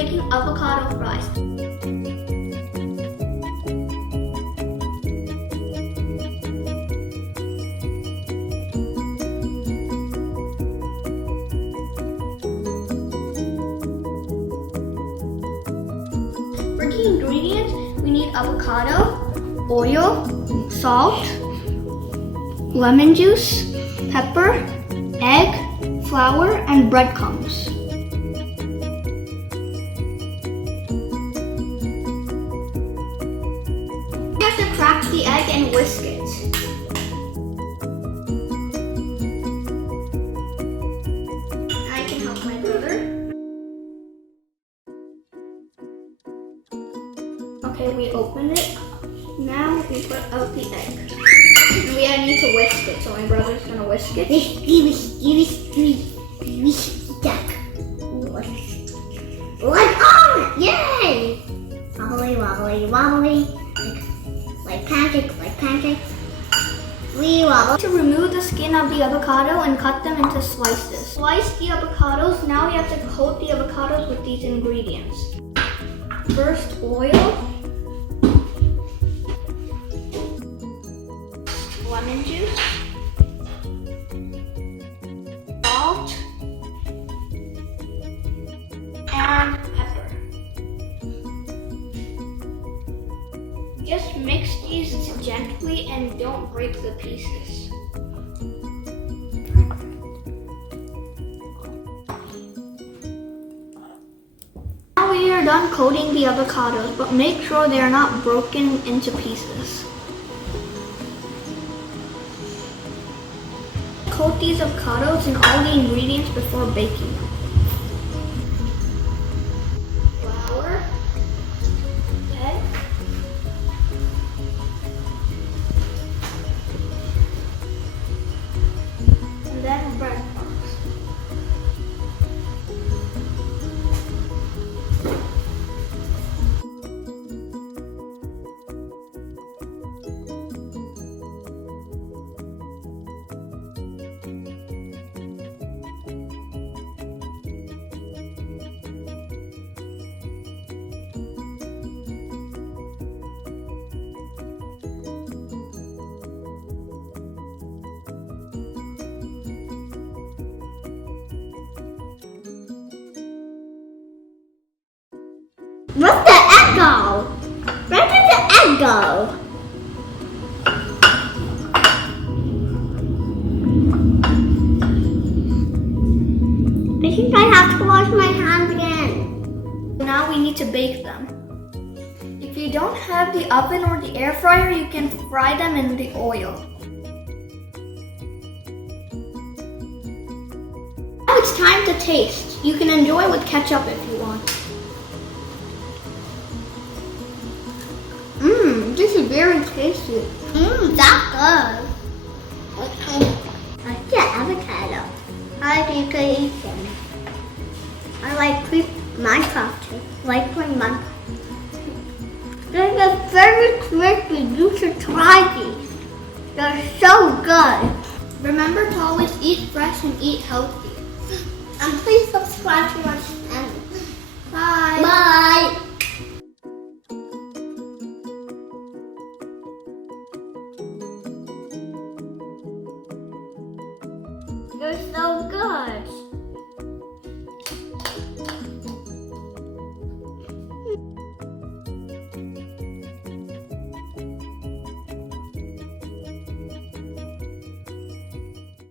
making avocado fries. For key ingredients, we need avocado, oil, salt, lemon juice, pepper, egg, flour, and breadcrumbs. You have to crack the egg and whisk it. I can help my brother. Okay, we opened it. Now we put out the egg. And we need to whisk it, so my brother's gonna whisk it. Like on! Yay! Wobbly, wobbly, wobbly. Like pancake. We wobble. To remove the skin of the avocado and cut them into slices. Slice the avocados. Now we have to coat the avocados with these ingredients. First, oil. Lemon juice. Salt. And pepper. Just mix these gently and don't break the pieces. Now we are done coating the avocados, but make sure they are not broken into pieces. Coat these avocados in all the ingredients before baking them. Flour, egg, and then breadcrumbs. Where's the egg go? Where did the egg go? I think I have to wash my hands again. Now we need to bake them. If you don't have the oven or the air fryer, you can fry them in the oil. Now it's time to taste. You can enjoy with ketchup if you want. This is very tasty. That's good. I like the avocado. I like creation. I like Minecraft too. Like playing Minecraft. They're very crispy. You should try these. They're so good. Remember to always eat fresh and eat healthy. And please subscribe to my channel. Bye. Bye. They're so good.